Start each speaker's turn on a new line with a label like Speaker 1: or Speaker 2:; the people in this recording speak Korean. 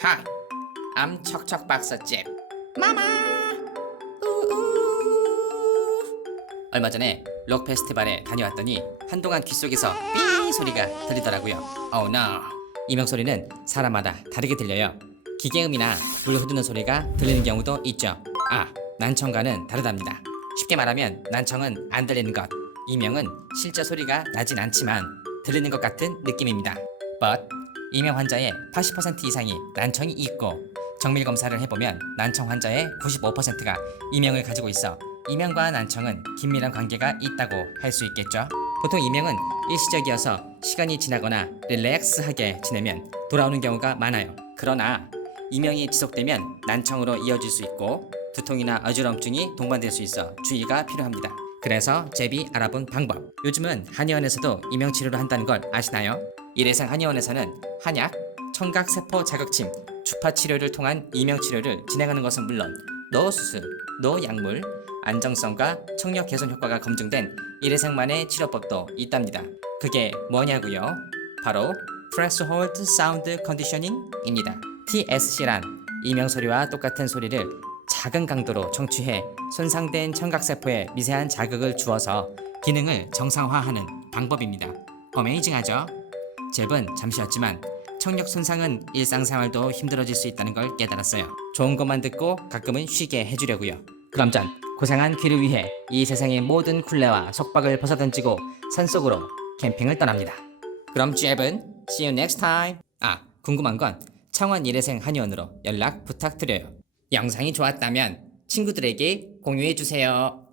Speaker 1: Hi, I'm 척척 박사집. 마마. 얼마 전에 록 페스티벌에 다녀왔더니 한동안 귓속에서 삐 소리가 들리더라고요. Oh no. 이명 소리는 사람마다 다르게 들려요. 기계음이나 물 흐르는 소리가 들리는 경우도 있죠. 아, 난청과는 다르답니다. 쉽게 말하면 난청은 안 들리는 것. 이명은 실제 소리가 나진 않지만 들리는 것 같은 느낌입니다. But 이명 환자의 80% 이상이 난청이 있고 정밀 검사를 해보면 난청 환자의 95%가 이명을 가지고 있어 이명과 난청은 긴밀한 관계가 있다고 할 수 있겠죠. 보통 이명은 일시적이어서 시간이 지나거나 릴렉스하게 지내면 돌아오는 경우가 많아요. 그러나 이명이 지속되면 난청으로 이어질 수 있고 두통이나 어지럼증이 동반될 수 있어 주의가 필요합니다. 그래서 제비 알아본 방법. 요즘은 한의원에서도 이명 치료를 한다는 걸 아시나요? 일회성 한의원에서는 한약, 청각 세포 자극침, 주파 치료를 통한 이명 치료를 진행하는 것은 물론 노수술, 노약물, 안정성과 청력 개선 효과가 검증된 일회성만의 치료법도 있답니다. 그게 뭐냐고요? 바로 Threshold Sound Conditioning입니다. TSC란 이명 소리와 똑같은 소리를 작은 강도로 청취해 손상된 청각세포에 미세한 자극을 주어서 기능을 정상화하는 방법입니다. 어메이징하죠? 잽은 잠시 였지만 청력 손상은 일상생활도 힘들어질 수 있다는 걸 깨달았어요. 좋은 것만 듣고 가끔은 쉬게 해주려고요. 그럼 전 고생한 귀를 위해 이 세상의 모든 굴레와 속박을 벗어던지고 산속으로 캠핑을 떠납니다. 그럼 잽은 see you next time. 아 궁금한 건 창원 일회생 한의원으로 연락 부탁드려요. 영상이 좋았다면 친구들에게 공유해 주세요.